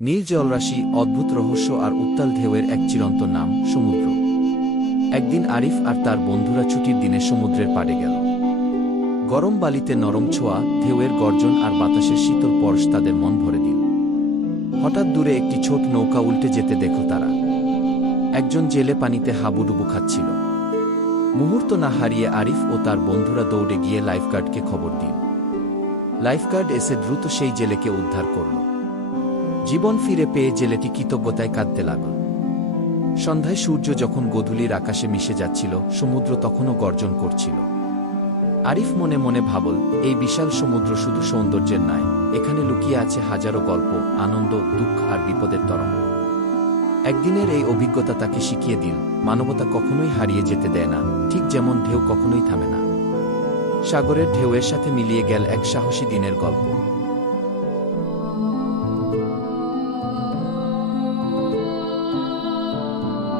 নীল জলরাশি, অদ্ভুত রহস্য আর উত্তাল ঢেউয়ের এক চিরন্তন নাম সমুদ্র। একদিন আরিফ আর তার বন্ধুরা ছুটির দিনে সমুদ্রের পাড়ে গেল। গরম বালিতে নরম ছোঁয়া, ঢেউয়ের গর্জন আর বাতাসের শীতল পরশ তাদের মন ভরে দিল। হঠাৎ দূরে একটি ছোট নৌকা উল্টে যেতে দেখল তারা। একজন জেলে পানিতে হাবুডুবু খাচ্ছিল। মুহূর্ত না হারিয়ে আরিফ ও তার বন্ধুরা দৌড়ে গিয়ে লাইফগার্ডকে খবর দিল। লাইফগার্ড এসে দ্রুত সেই জেলেকে উদ্ধার করল। জীবন ফিরে পেয়ে জেলেটি কৃতজ্ঞতায় কাঁদতে লাগল। সন্ধ্যায় সূর্য যখন গোধূলির আকাশে মিশে যাচ্ছিল, সমুদ্র তখনও গর্জন করছিল। আরিফ মনে মনে ভাবল, এই বিশাল সমুদ্র শুধু সৌন্দর্যের নয়, এখানে লুকিয়ে আছে হাজারো গল্প, আনন্দ, দুঃখ আর বিপদের তরঙ্গ। একদিনের এই অভিজ্ঞতা তাকে শিখিয়ে দিল, মানবতা কখনোই হারিয়ে যেতে দেয় না, ঠিক যেমন ঢেউ কখনোই থামে না। সাগরের ঢেউয়ের সাথে মিলিয়ে গেল এক সাহসী দিনের গল্প।